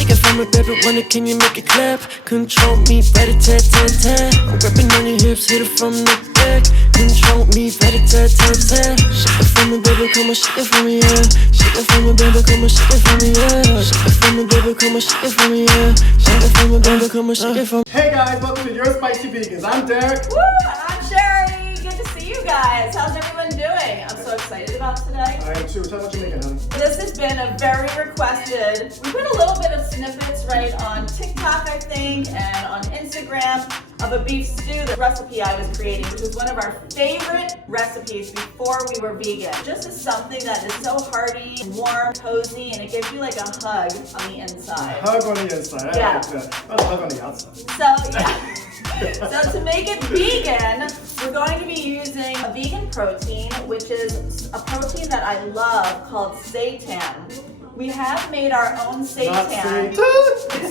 shake it for me, baby, wonder can you make it clap? Control me, rat-a-tat-tat-tat. I'm grabbing on your hips, hit it from the back. Control me, rat-a-tat-tat-tat. Shake it for me, baby, come on, shake it for me, yeah. Shake it for me, baby, come on, shake it for me, yeah. Shake it for me, baby, come on, shake it for me, yeah. Shake it for me, baby, come on, shake it for me. Hey guys, welcome to Your Spicy Vegans. I'm Derek. Woo! And I'm Sheri. Good to see you guys. How's everyone doing? I'm so excited about today. I am too. Tell me what you're making, honey. This has been a very requested. We put a little bit of snippets right on TikTok, I think, and on Instagram of a beef stew, the recipe I was creating, which was one of our favorite recipes before we were vegan. Just as something that is so hearty, warm, cozy, and it gives you like a hug on the inside. A hug on the inside. I like that. Not a hug on the outside. So, yeah. So to make it vegan, we're going to be using a vegan protein, which is a protein that I love called seitan. We have made our own seitan. Not seitan.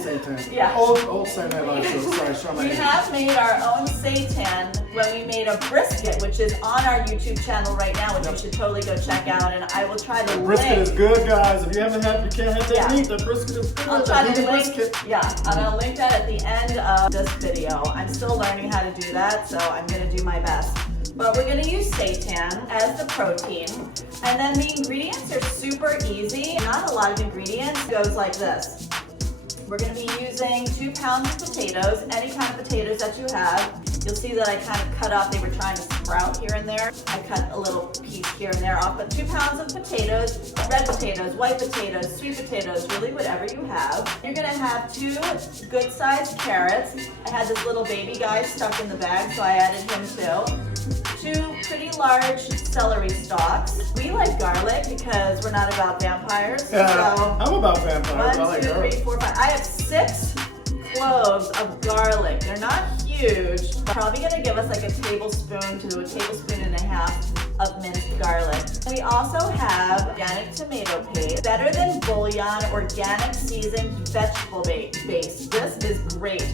Seitan. Yeah. Old seitan line. Sorry, show my We have made our own seitan when we made a brisket, which is on our YouTube channel right now, which you should totally go check out. And I will try to link. Brisket is good, guys. If you can't have that meat, the brisket is good. I'll try to link. Yeah, I'm gonna link that at the end of this video. I'm still learning how to do that, so I'm gonna do my best. But we're gonna use seitan as the protein. And then the ingredients are super easy. Not a lot of ingredients. It goes like this. We're gonna be using 2 pounds of potatoes, any kind of potatoes that you have. You'll see that I kind of cut up, they were trying to sprout here and there. I cut a little piece here and there off, but 2 pounds of potatoes, red potatoes, white potatoes, sweet potatoes, really whatever you have. You're gonna have 2 good sized carrots. I had this little baby guy stuck in the bag, so I added him too. 2 pretty large celery stalks. We like garlic because we're not about vampires. Yeah, so I'm about vampires. 1, 2, 3, 4, 5. I have 6 cloves of garlic. They're not huge. Probably gonna give us like a tablespoon to a tablespoon and a half of minced garlic. We also have organic tomato paste, better than bouillon, organic seasoned vegetable base. This is great.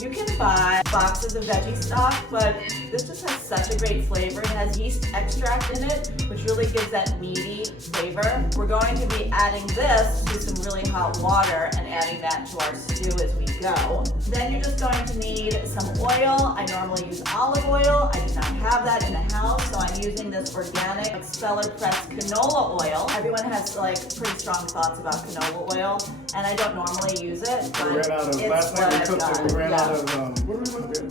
You can buy boxes of veggie stock, but this just has such a great flavor. It has yeast extract in it, which really gives that meaty flavor. We're going to be adding this to some really hot water and adding that to our stew as we go. Then you're just going to need some oil. I normally use olive oil. I do not have that in the house, so I'm using this organic expeller pressed canola oil. Everyone has like pretty strong thoughts about canola oil, and I don't normally use it, but we ran out of, it's last night we cooked it, we ran out of, what do we want to do?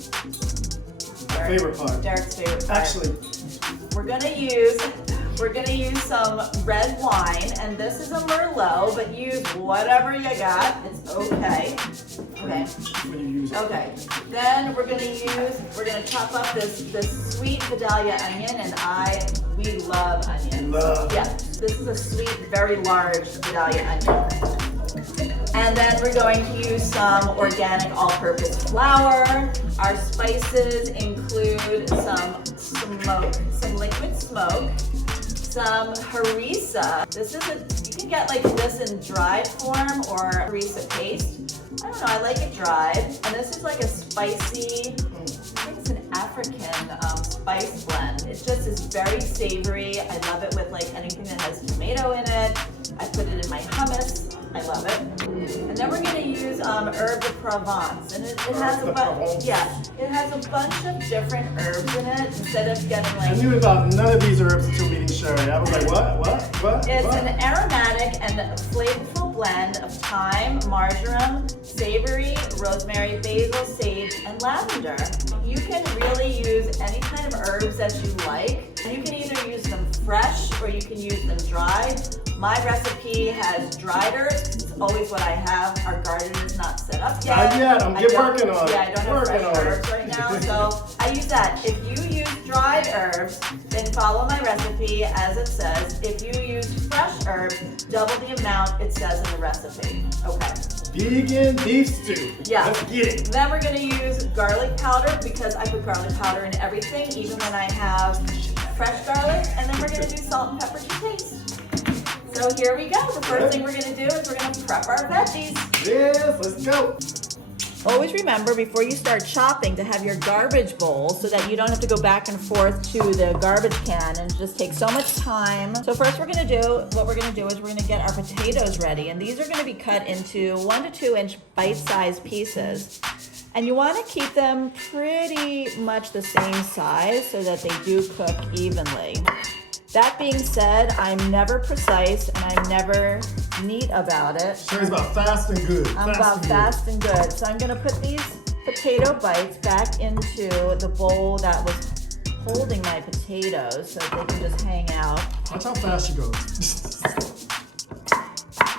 My favorite part. Derek's favorite part. Actually, we're gonna use some red wine, and this is a Merlot, but use whatever you got. It's okay. Okay. when you use it. Okay. Then we're gonna chop up this sweet Vidalia onion, and we love onions. Yeah. This is a sweet, very large Vidalia onion. And then we're going to use some organic all-purpose flour. Our spices include some smoke, some liquid smoke, some harissa. You can get like this in dried form or harissa paste. I don't know, I like it dried. And this is like a spicy, I think it's an African spice blend. It just is very savory. I love it with like anything that has tomato in it. I put it in my hummus. I love it. And then we're gonna use herb de Provence, and it has a bunch. Yeah, it has a bunch of different herbs in it. Instead of getting like, I knew about none of these herbs until meeting Sheri. I was like, what? It's an aromatic and flavorful blend of thyme, marjoram, savory, rosemary, basil, sage, and lavender. You can really use any kind of herbs that you like. You can either use them fresh or you can use them dried. My recipe has dried herbs. It's always what I have. Our garden is not set up yet. Not yet. I'm working on it. Yeah, I don't have fresh herbs right now, so I use that. If you use dried herbs, then follow my recipe as it says. If you use fresh herbs, double the amount it says in the recipe. Okay. Vegan beef stew. Yeah. Let's get it. Then we're gonna use garlic powder because I put garlic powder in everything, even when I have fresh garlic. And then we're gonna do salt and pepper to taste. So here we go. The first thing we're gonna do is we're gonna prep our veggies. Yes, let's go. Always remember before you start chopping to have your garbage bowl so that you don't have to go back and forth to the garbage can and just take so much time. So first what we're gonna do is we're gonna get our potatoes ready, and these are gonna be cut into 1 to 2 inch bite-sized pieces. And you wanna keep them pretty much the same size so that they do cook evenly. That being said, I'm never precise and I'm never neat about it. Sheri's about fast and good. I'm about fast and good. So I'm gonna put these potato bites back into the bowl that was holding my potatoes so that they can just hang out. Watch how fast she goes.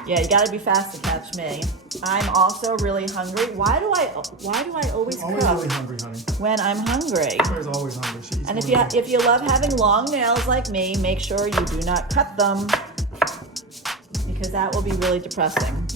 Yeah, you gotta be fast to catch me. I'm also really hungry. Why do I always cook? Always really hungry, honey. When I'm hungry? Sheri's always hungry. She eats And more if you love having long nails like me, make sure you do not cut them, because that will be really depressing.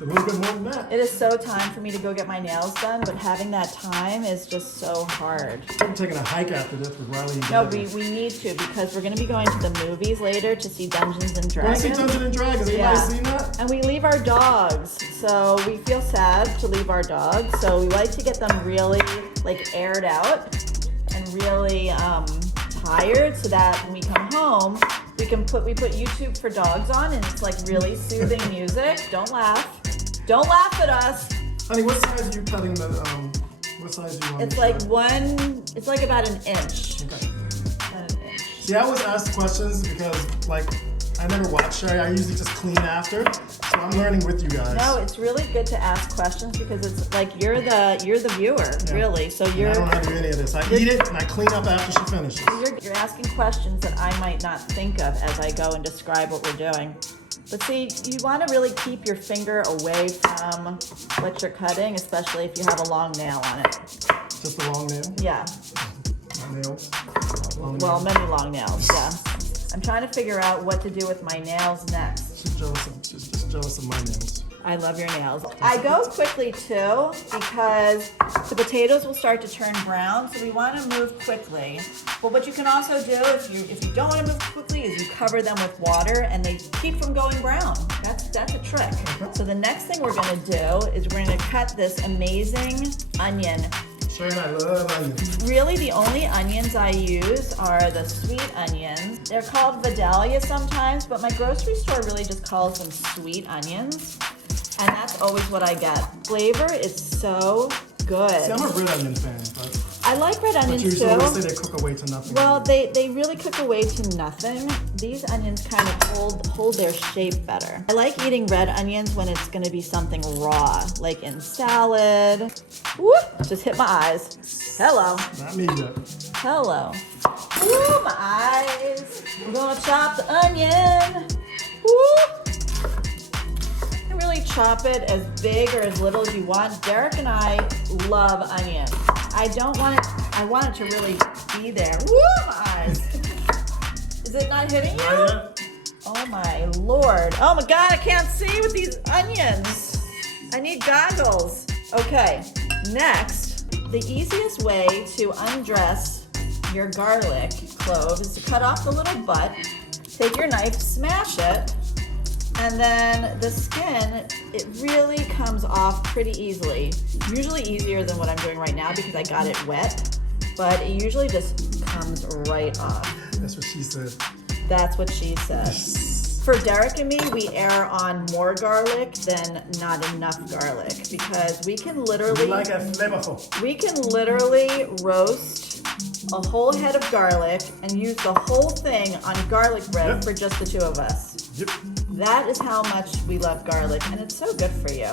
a little bit more than that. It is so time for me to go get my nails done, but having that time is just so hard. I'm taking a hike after this with Riley and No, Gabby. we need to, because we're going to be going to the movies later to see Dungeons and You want Dragons. to see Dungeons and Dragons? Anybody Yeah. seen that? And we leave our dogs, so we feel sad to leave our dogs. So we like to get them really like aired out and really tired, so that when we come home, we put YouTube for Dogs on, and it's like really soothing music. Don't laugh. Don't laugh at us. Honey, what size are you cutting the, what size do you want? It's like it's like about an inch. Okay. About an inch. See, I always ask questions because, like, I never watch Sheri. I usually just clean after. So I'm learning with you guys. No, it's really good to ask questions because it's like you're the viewer, really. So And you're I don't know how to do any of this. I eat it and I clean up after she finishes. you're asking questions that I might not think of as I go and describe what we're doing. But see, you want to really keep your finger away from what you're cutting, especially if you have a long nail on it. Just a long nail. Yeah. Long nails. Long Well, nails. many long nails, yeah. I'm trying to figure out what to do with my nails next. She's just jealous of my nails. I love your nails. I go quickly too because the potatoes will start to turn brown, so we want to move quickly. But what you can also do if you don't want to move quickly is you cover them with water and they keep from going brown. That's a trick. Okay. So the next thing we're going to do is we're going to cut this amazing onion. Sheri and I love onions. Really, the only onions I use are the sweet onions. They're called Vidalia sometimes, but my grocery store really just calls them sweet onions. And that's always what I get. Flavor is so good. See, I'm a red onion fan, but I like red onions you too. always say they cook away to nothing. Well, they really cook away to nothing. These onions kind of hold their shape better. I like eating red onions when it's gonna be something raw, like in salad. Whoop, just hit my eyes. Hello. Not me yet. Hello. Woo, my eyes. We're gonna chop the onion. Woo. You can really chop it as big or as little as you want. Derek and I love onion. I want it to really be there. Woo, my eyes. Is it not hitting you? Not yet. Oh my Lord. Oh my God, I can't see with these onions. I need goggles. Okay, next, the easiest way to undress your garlic clove is to cut off the little butt, take your knife, smash it, and then the skin, it really comes off pretty easily. Usually easier than what I'm doing right now because I got it wet, but it usually just comes right off. That's what she said. That's what she said. For Derek and me, we err on more garlic than not enough garlic because we can We literally like it flavorful. roast a whole head of garlic and use the whole thing on garlic bread Yep. for just the two of us. Yep. That is how much we love garlic, and it's so good for you.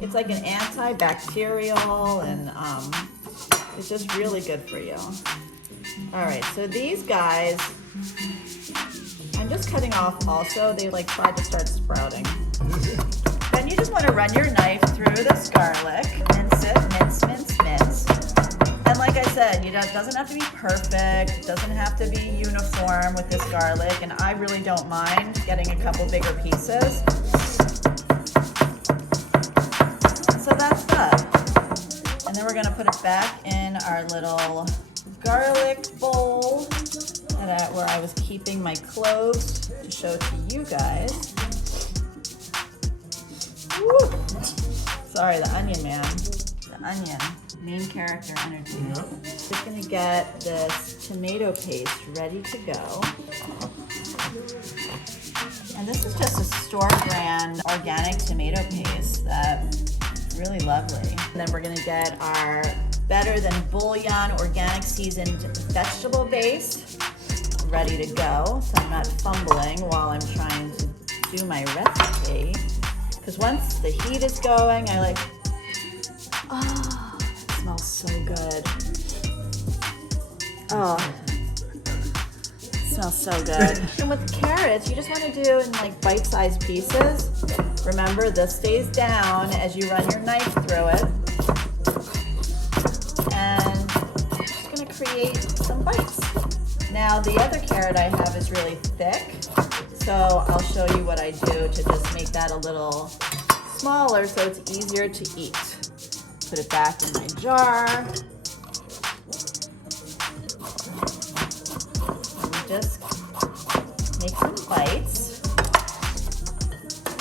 It's like an antibacterial, and it's just really good for you. All right, so these guys, I'm just cutting off also. They like tried to start sprouting. Then you just want to run your knife through this garlic, mince it, mince. And like I said, it doesn't have to be perfect. It doesn't have to be uniform with this garlic. And I really don't mind getting a couple bigger pieces. So that's that. And then we're gonna put it back in our little garlic bowl where I was keeping my cloves to show to you guys. Woo. Sorry, the onion man. The onion, main character energy. Yeah. Just gonna get this tomato paste ready to go. And this is just a store brand organic tomato paste that's really lovely. And then we're gonna get our better than bouillon organic seasoned vegetable base ready to go. So I'm not fumbling while I'm trying to do my recipe. Because once the heat is going, I like, oh, it smells so good. Oh, it smells so good. And with carrots, you just want to do in like bite-sized pieces. Remember, this stays down as you run your knife through it. And I'm just gonna create some bites. Now, the other carrot I have is really thick. So I'll show you what I do to just make that a little smaller so it's easier to eat. Put it back in my jar. And just make some bites.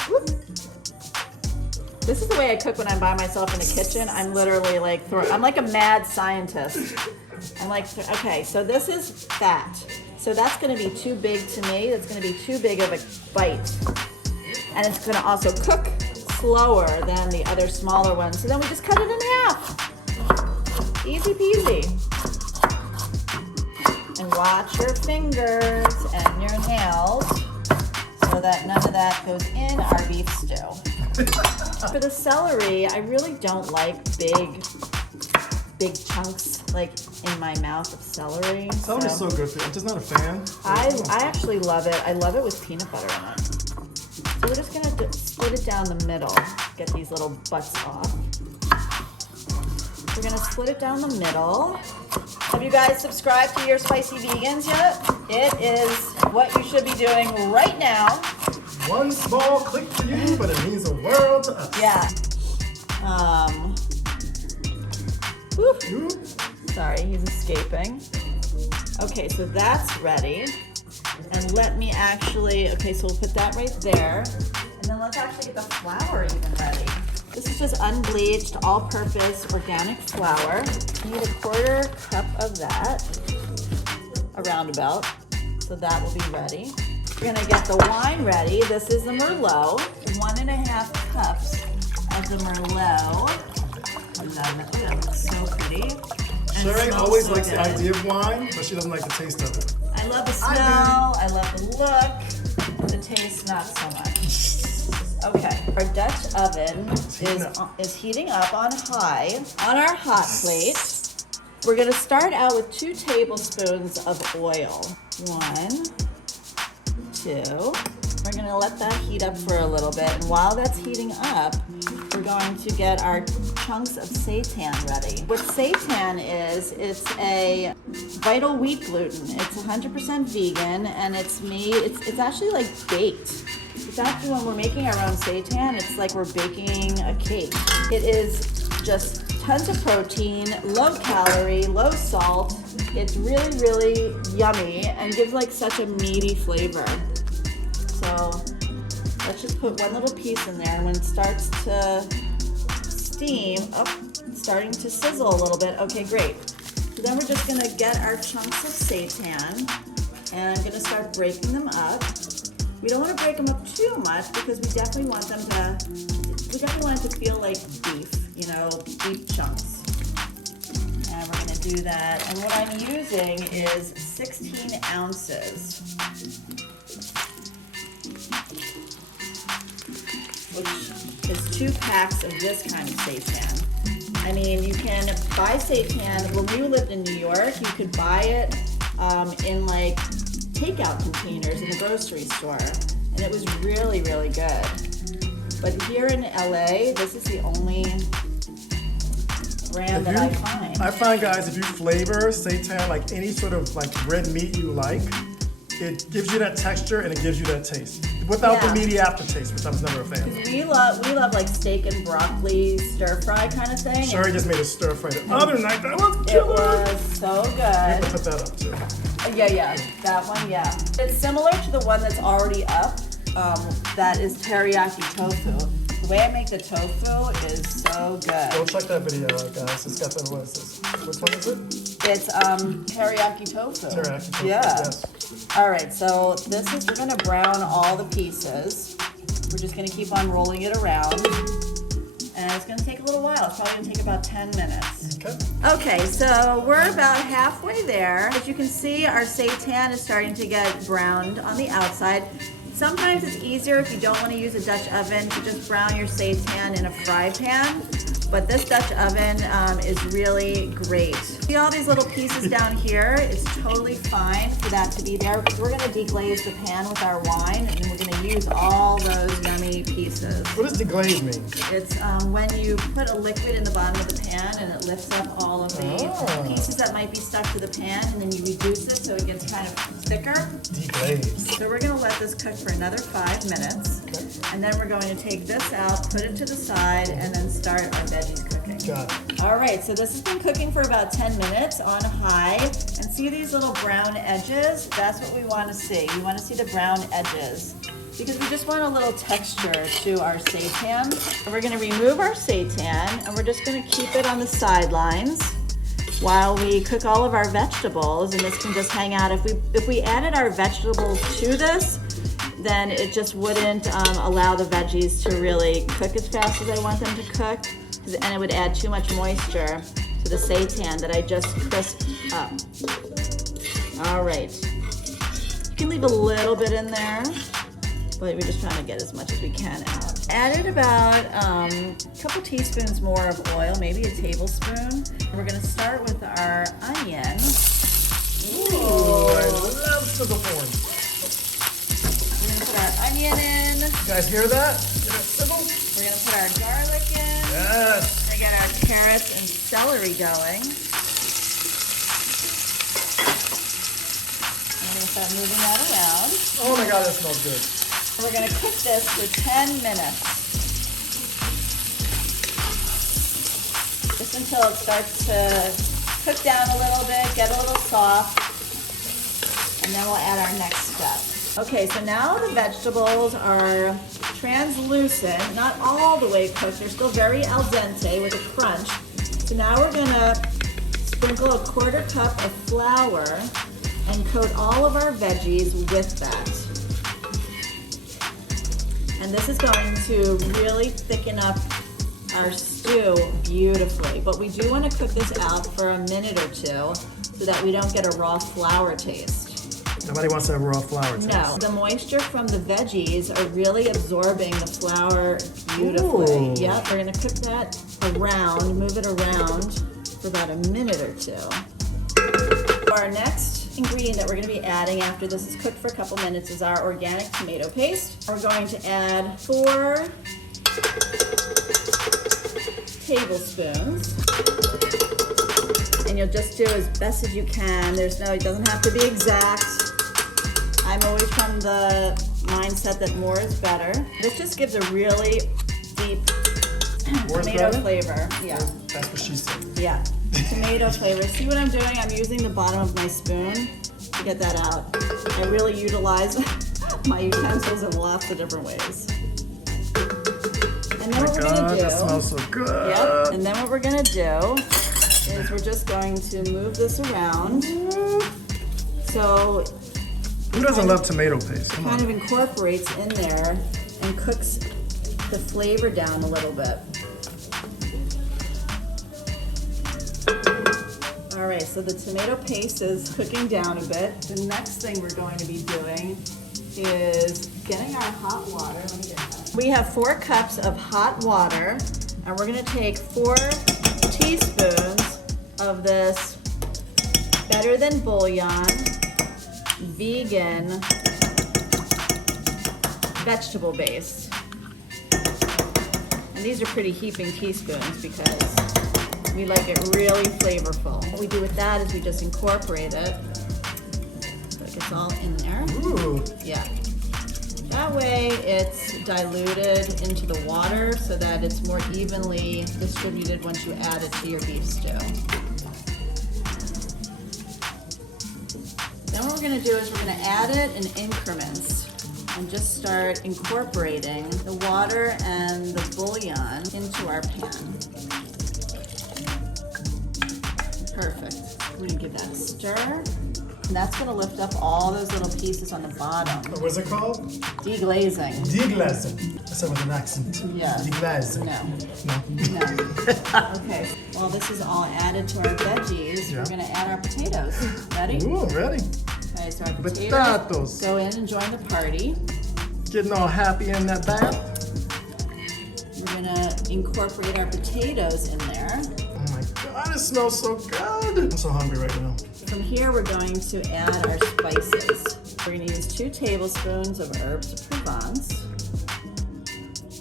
Whoop. This is the way I cook when I'm by myself in the kitchen. I'm literally like, I'm like a mad scientist. I'm like, okay, so this is fat. So that's gonna be too big to me. That's gonna be too big of a bite. And it's gonna also cook slower than the other smaller ones. So then we just cut it in half. Easy peasy. And watch your fingers and your nails so that none of that goes in our beef stew. For the celery, I really don't like big chunks like in my mouth of celery. Celery's so good for you. I'm just not a fan. I actually love it. I love it with peanut butter in it. So we're just gonna split it down the middle. Get these little butts off. We're gonna split it down the middle. Have you guys subscribed to Your Spicy Vegans yet? It is what you should be doing right now. One small click to you, but it means the world to us. Yeah. Whew. You? Sorry, he's escaping. Okay, so that's ready. And let me actually, okay, so we'll put that right there. And then let's actually get the flour even ready. This is just unbleached, all-purpose organic flour. You need a 1/4 cup of that, a roundabout. So that will be ready. We're gonna get the wine ready. This is the Merlot, 1.5 cups of the Merlot. I love it. That looks so pretty. And Sheri always so likes good. the idea of wine, but she doesn't like the taste of it. I love the smell, I love the look, the taste not so much. Okay, our Dutch oven is heating up on high. On our hot plate, we're gonna start out with 2 tablespoons of oil. 1, 2. We're gonna let that heat up for a little bit, and while that's heating up, we're going to get our chunks of seitan ready. What seitan is, it's a vital wheat gluten. It's 100% vegan, and it's actually like baked. It's actually, when we're making our own seitan, it's like we're baking a cake. It is just tons of protein, low calorie, low salt. It's really, really yummy and gives like such a meaty flavor. So let's just put one little piece in there, and when it starts to steam, it's starting to sizzle a little bit. Okay, great. So then we're just gonna get our chunks of seitan, and I'm gonna start breaking them up. We don't want to break them up too much because we definitely want it to feel like beef, you know, beef chunks. And we're gonna do that. And what I'm using is 16 ounces. Which is 2 packs of this kind of seitan. I mean, you can buy seitan. When we lived in New York, you could buy it in like takeout containers in the grocery store, and it was really, really good. But here in LA, this is the only brand that I find. I find, guys, if you flavor seitan like any sort of like red meat you like, it gives you that texture and it gives you that taste without the meaty aftertaste, which I was never a fan of. We love like steak and broccoli stir fry kind of thing. Sheri just made a stir fry the other night. That was It killer. was so You good. have to put that up too. Yeah, that one, yeah. It's similar to the one that's already up, that is teriyaki tofu. The way I make the tofu is so Go good. check that video out, guys. It's got the, what is this? Which one is it? It's teriyaki tofu. Teriyaki tofu, Yeah. yes. All right, so this is, we're gonna brown all the pieces. We're just gonna keep on rolling it around. And it's gonna take a little while. It's probably gonna take about 10 minutes. Okay. Okay, so we're about halfway there. As you can see, our seitan is starting to get browned on the outside. Sometimes it's easier if you don't want to use a Dutch oven to just brown your seitan in a fry pan. But this Dutch oven is really great. See all these little pieces down here? It's totally fine for that to be there because we're gonna deglaze the pan with our wine and we're gonna use all those yummy pieces. What does deglaze mean? It's when you put a liquid in the bottom of the pan and it lifts up all of the pieces that might be stuck to the pan and then you reduce it so it gets kind of thicker. Deglaze. So we're gonna let this cook for another 5 minutes. And then we're going to take this out, put it to the side, and then start our veggies cooking. Got it. All right, so this has been cooking for about 10 minutes on high. And see these little brown edges? That's what we want to see. We want to see the brown edges because we just want a little texture to our seitan. And we're going to remove our seitan and we're just going to keep it on the sidelines while we cook all of our vegetables. And this can just hang out. If we added our vegetables to this, then it just wouldn't allow the veggies to really cook as fast as I want them to cook. And it would add too much moisture to the seitan that I just crisped up. All right. You can leave a little bit in there, but we're just trying to get as much as we can out. Added about a couple teaspoons more of oil, maybe a tablespoon. We're gonna start with our onion. Ooh, I love sizzle corn. We're gonna put our onion in. You guys hear that? Hear that sizzle? We're gonna put our garlic in. Yes. We're gonna get our carrots and celery going. I'm gonna start moving that around. Oh my God, that smells good. And we're gonna cook this for 10 minutes. Just until it starts to cook down a little bit, get a little soft, and then we'll add our next step. Okay, so now the vegetables are translucent, not all the way cooked. They're still very al dente with a crunch. So now we're gonna sprinkle a 1/4 cup of flour and coat all of our veggies with that. And this is going to really thicken up our stew beautifully. But we do want to cook this out for a minute or two so that we don't get a raw flour taste. Nobody wants to have raw flour taste. No, the moisture from the veggies are really absorbing the flour beautifully. Ooh. Yep, we're gonna cook that around, move it around for about a minute or two. Our next ingredient that we're gonna be adding after this is cooked for a couple minutes is our organic tomato paste. We're going to add 4 tablespoons. And you'll just do as best as you can. It doesn't have to be exact. I'm always from the mindset that more is better. This just gives a really deep More is tomato better? flavor. Yeah, That's what she said. yeah, tomato flavor. See what I'm doing? I'm using the bottom of my spoon to get that out. I really utilize my utensils in lots of different ways. And then what we're gonna God, do? that smells so good. Yep. And then what we're gonna do is we're just going to move this around. So Who doesn't love tomato paste? Come kind on. of incorporates in there and cooks the flavor down a little bit. All right, so the tomato paste is cooking down a bit. The next thing we're going to be doing is getting our hot water. Let me get that. We have 4 cups of hot water, and we're gonna take 4 teaspoons of this Better Than Bouillon vegan vegetable base. And these are pretty heaping teaspoons because we like it really flavorful. What we do with that is we just incorporate it so it gets all in there. Ooh. Yeah. That way it's diluted into the water so that it's more evenly distributed once you add it to your beef stew. Then what we're gonna do is we're gonna add it in increments. and just start incorporating the water and the bouillon into our pan. Perfect. We're gonna give that a stir. And that's gonna lift up all those little pieces on the bottom. What's it called? Deglazing. Deglazing. I said with an accent. Yeah. Deglazing. No. Okay. Well, this is all added to our veggies. Yeah. We're gonna add our potatoes. Ready? Ooh, ready. Okay, so our potatoes Potatoes. go in and join the party. Getting all happy in that bath. We're gonna incorporate our potatoes in there. Oh my God, it smells so good. I'm so hungry right now. From here, we're going to add our spices. We're gonna use 2 tablespoons of herbs of Provence.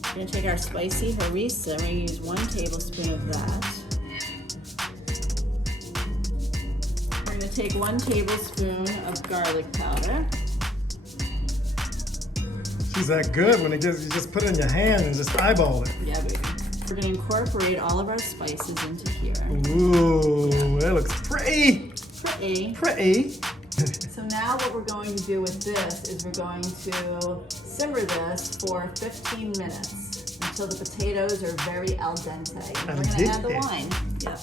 We're gonna take our spicy harissa. We're gonna use 1 tablespoon of that. We're gonna take 1 tablespoon of garlic powder. She's that good when you just put it in your hand and just eyeball it. Yeah, baby. We're gonna incorporate all of our spices into here. Ooh, that looks pretty. Pretty. So now what we're going to do with this is we're going to simmer this for 15 minutes until the potatoes are very al dente. And we're gonna add the wine. Yeah.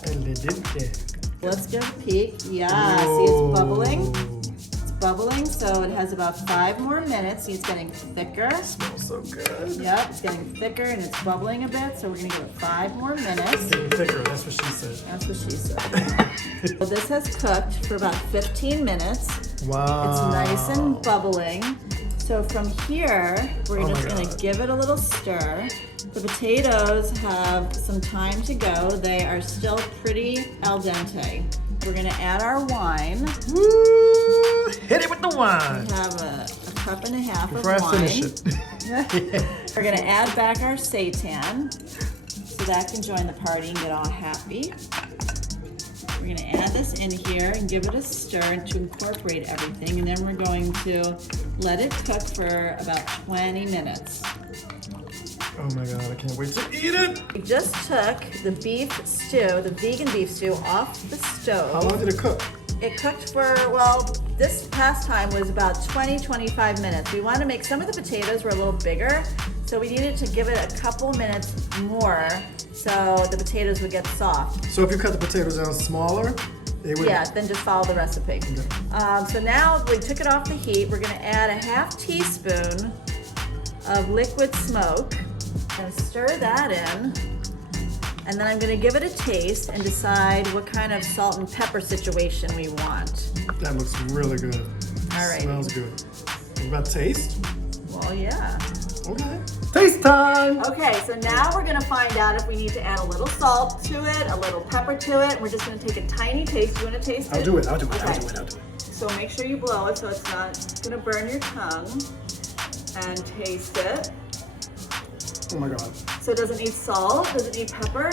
Let's give a peek. Yeah, see it's bubbling. It's bubbling, so it has about 5 more minutes. See, it's getting thicker. Smells so good. Yep, it's getting thicker and it's bubbling a bit, so we're gonna give it 5 more minutes. Getting thicker, that's what she said. That's what she said. So this has cooked for about 15 minutes. Wow. It's nice and bubbling. So from here, we're just gonna give it a little stir. The potatoes have some time to go. They are still pretty al dente. We're gonna add our wine. Woo! Hit it with the wine. We have a cup and a half Before of wine. I finish it. We're gonna add back our seitan so that can join the party and get all happy. We're gonna add this in here and give it a stir to incorporate everything, and then we're going to let it cook for about 20 minutes. Oh my God, I can't wait to eat it. We just took the beef stew, the vegan beef stew, off the stove. How long did it cook? It cooked for, well, this past time was about 20-25 minutes. We wanted to make, some of the potatoes were a little bigger, so we needed to give it a couple minutes more so the potatoes would get soft. So if you cut the potatoes down smaller, it would... Yeah, then just follow the recipe. Okay. So now we took it off the heat. We're gonna add a ½ teaspoon of liquid smoke. I'm gonna stir that in. And then I'm gonna give it a taste and decide what kind of salt and pepper situation we want. That looks really good. All right. Smells good. What about taste? Well, yeah. Okay. Taste time! Okay, so now we're gonna find out if we need to add a little salt to it, a little pepper to it. We're just gonna take a tiny taste. You wanna taste it? I'll do it. Okay. So make sure you blow it so it's not gonna burn your tongue. And taste it. Oh my God. So does it need salt? Does it need pepper?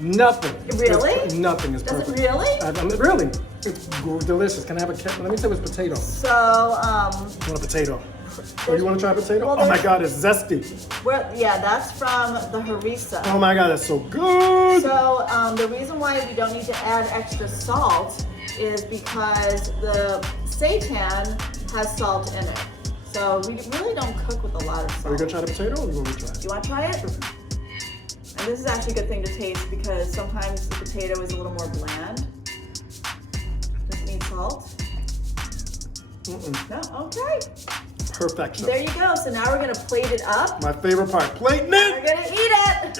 Nothing. Really? Nothing is Does perfect. it really? Really? It's delicious. Can I have a cat? Let me say it was potato. So, You want a potato? Oh, you want to try a potato? Well, oh my God, it's zesty. yeah, that's from the harissa. Oh my God, that's so good. So the reason why we don't need to add extra salt is because the seitan has salt in it. So we really don't cook with a lot of salt. Are you gonna try the potato or you want me to try it? You want to try it? And this is actually a good thing to taste because sometimes the potato is a little more bland. Does it need salt? No? Okay. Perfection. There you go. So now we're going to plate it up. My favorite part, plating We're it. going to eat it.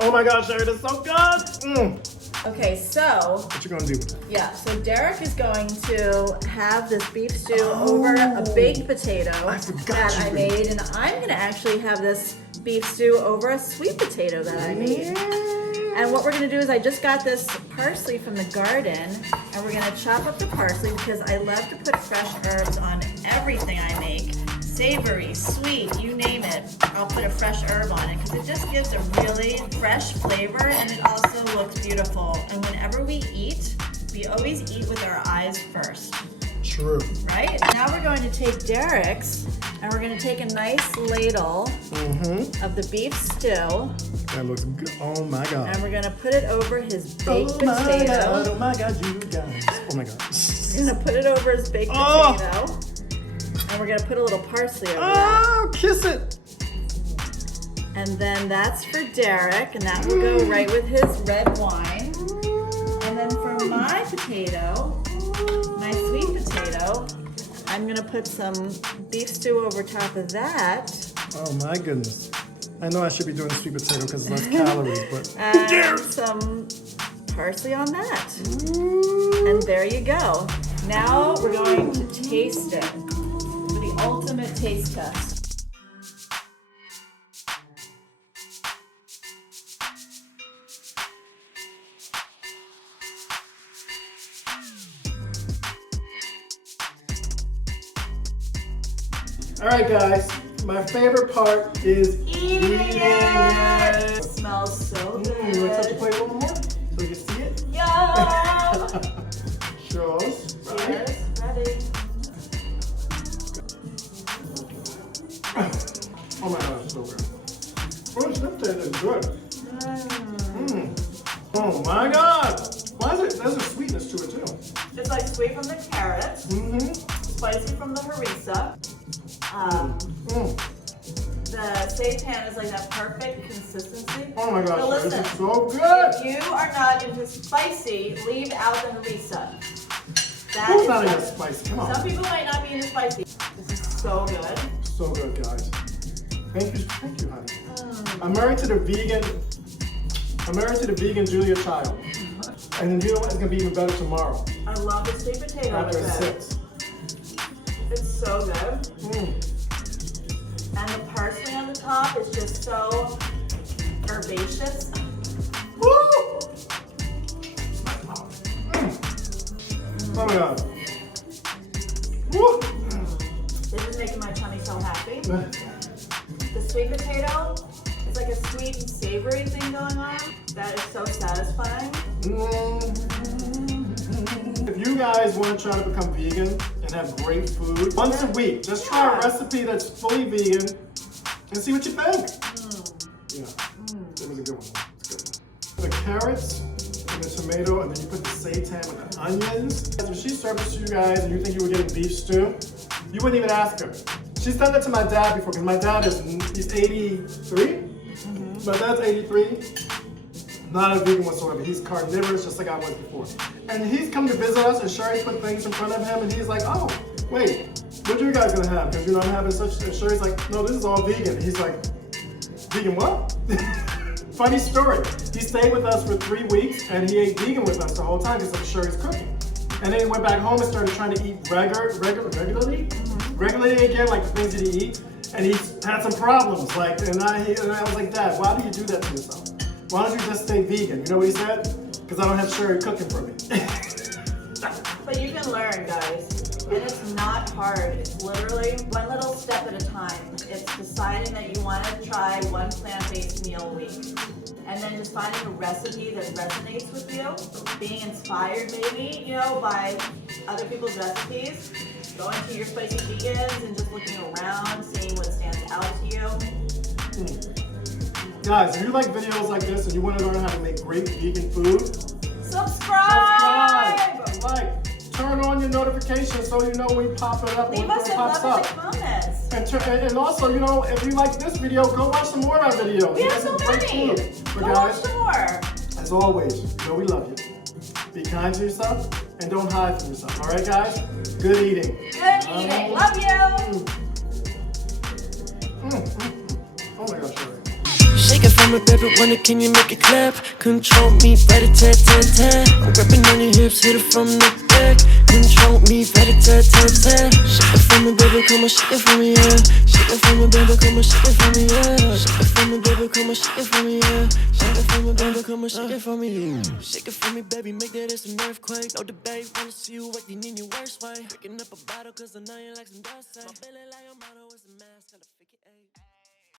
Oh my gosh, Sheri, that's so good. Okay, so, What you gonna do with it? yeah, so Derek is going to have this beef stew over a baked potato I forgot that you I made made, and I'm going to actually have this beef stew over a sweet potato that I made. And what we're gonna do is I just got this parsley from the garden, and we're gonna chop up the parsley because I love to put fresh herbs on everything I make. Savory, sweet, you name it. I'll put a fresh herb on it because it just gives a really fresh flavor, and it also looks beautiful. And whenever we eat, we always eat with our eyes first. True. Right? Now we're going to take Derek's, and we're going to take a nice ladle of the beef stew. That looks good. Oh my God. And we're going to put it over his baked potato. Oh my God, you guys. Oh my God. We're going to put it over his baked potato. And we're gonna put a little parsley over Oh, kiss it. And then that's for Derek, and that will go right with his red wine. And then for my potato, my sweet potato, I'm gonna put some beef stew over top of that. Oh my goodness. I know I should be doing sweet potato because it's less calories, but And some parsley on that. And there you go. Now we're going to taste it for the ultimate taste test. all right, guys. My favorite part is Eating it! It smells so good. You want to touch the plate a little more so you can see it? Yum! Cheers. Right. Cheers. Ready. Oh my god, it's so good. Oh, this potato is good. Oh my god. Why is it? There's a sweetness to it too. It's like sweet from the carrots, spicy from the harissa. The seitan is like that perfect consistency. Oh my gosh, So this listen, is so good. if you are not into spicy, leave out the harissa. That Who's is not like- into spicy? Come on. Some people might not be into spicy. This is so good. So good, guys. Thank you, honey. I'm married to the vegan Julia Child. And you know what? It's gonna be even better tomorrow. I love the sweet potato After with it. 6. It's so good. And the parsley on the top is just so herbaceous. Woo! Oh my god. Woo! This is making my tummy so happy. The sweet potato is like a sweet and savory thing going on. That is so satisfying. If you guys want to try to become vegan and have great food, once a week, just try a recipe that's fully vegan and see what you think. Yeah, that was a good one. It's good. The carrots and the tomato, and then you put the seitan with the onions. When she served it to you guys and you think you were getting beef stew, you wouldn't even ask her. She's done that to my dad before, because my dad he's 83. My dad's 83. Not a vegan whatsoever. He's carnivorous, just like I was before. And he's come to visit us, and Sheri's put things in front of him, and he's like, oh, wait, what are you guys gonna have? Because, I'm having such, and Sheri's like, no, this is all vegan. He's like, vegan what? Funny story. He stayed with us for 3 weeks, and he ate vegan with us the whole time because of Sheri's cooking. And then he went back home and started trying to eat regularly again, like the things that he eats. And he had some problems, and I was like, Dad, why do you do that to yourself? Why don't you just stay vegan? You know what he said? Because I don't have Sheri cooking for me. But you can learn, guys. And it's not hard. It's literally one little step at a time. It's deciding that you want to try one plant-based meal a week. And then just finding a recipe that resonates with you. Being inspired maybe, by other people's recipes. Going to your spicy vegans and just looking around, seeing what stands out to you. Guys, if you like videos like this and you want to learn how to make great vegan food, subscribe! Like, turn on your notifications so you know when we pop it up. Leave us in love in the comments. And also, if you like this video, go watch some more of our videos. We have so many. But Go watch some more. As always, we love you. Be kind to yourself and don't hide from yourself. All right, guys? Good eating. Good eating. Love you. Oh my gosh, Sheri. Shake it for me, baby, wonder can you make it clap? Control me, rat-a-tat-tat-tat. I'm grabbing on your hips, hit it from the back. Control me, rat-a-tat-tat-tat. Shake it for me, baby, come on, shake it for me, yeah. Shake it for me, baby, come on, shake it for me, yeah. Shake it for me, baby, come on, shake it for me, yeah. Shake it for me, baby, come on, shake it for me, yeah. Shake it for me, baby, make that ass an earthquake. No debate, wanna see you acting in your worst way. Picking up a bottle, cause I know you like some dust. My belly like a model with some mask, kinda fake it, ayy.